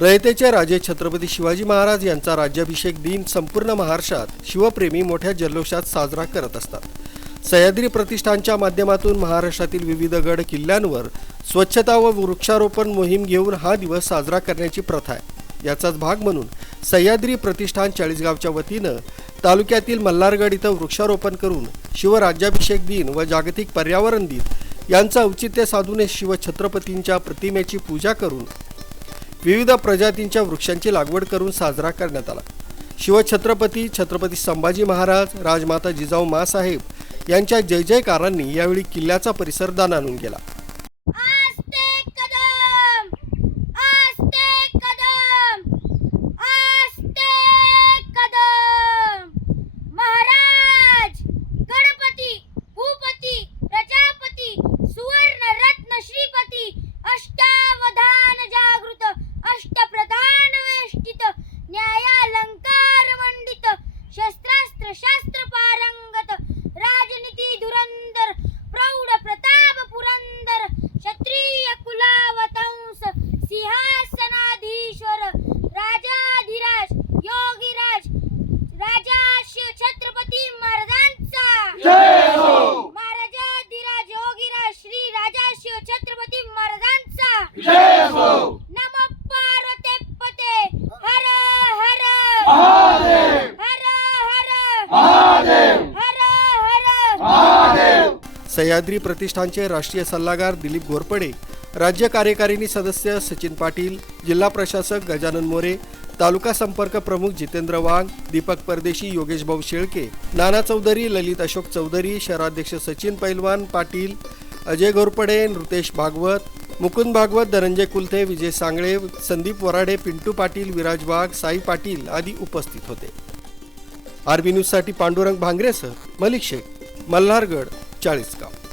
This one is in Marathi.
रयतेचे राजे छत्रपती शिवाजी महाराज यांचा राज्याभिषेक दिन संपूर्ण महाराष्ट्रात शिवप्रेमी मोठ्या जल्लोषात साजरा करत असतात. सह्याद्री प्रतिष्ठानच्या माध्यमातून महाराष्ट्रातील विविध गड किल्ल्यांवर स्वच्छता व वृक्षारोपण मोहीम घेऊन हा दिवस साजरा करण्याची प्रथा आहे. याचाच भाग म्हणून सह्याद्री प्रतिष्ठान चाळीसगावच्या वतीनं तालुक्यातील मल्हारगड इथं वृक्षारोपण करून शिवराज्याभिषेक दिन व जागतिक पर्यावरण दिन यांचं औचित्य साधून शिवछत्रपतींच्या प्रतिमेची पूजा करून विविध प्रजातींच्या वृक्षांची लागवड करून साजरा करण्यात आला. शिवछत्रपती छत्रपती संभाजी महाराज राजमाता जिजाऊ मासाहेब यांच्या जय जयकारांनी यावेळी किल्ल्याचा परिसर दानानून गेला. सिंहासनाधीश्वर राजाधिराज योगीराज राजा शिव छत्रपती महाराजांचा. महाराजाधिराज योगीराज श्री राजा शिव छत्रपती महाराजांचा. नम पार्वते पते. हर हर. हर हर. हर हर. सह्याद्री प्रतिष्ठानचे राष्ट्रीय सल्लागार दिलीप घोरपडे राज्य कार्यकारिणी सदस्य सचिन पाटील जिल्हा प्रशासक गजानन मोरे तालुका संपर्क प्रमुख जितेंद्र वाघ दीपक परदेशी योगेश भाऊ शेळके नाना चौधरी ललित अशोक चौधरी शहराध्यक्ष सचिन पैलवान पाटील अजय घोरपडे नृतेश भागवत मुकुंद भागवत धनंजय कुलथे विजय सांगळे संदीप वराडे पिंटू पाटील विराज वाघ साई पाटील आदी उपस्थित होते. आरबी न्यूजसाठी पांडुरंग भांगरेसह मलिक शेख मल्हारगड चाळीसगाव.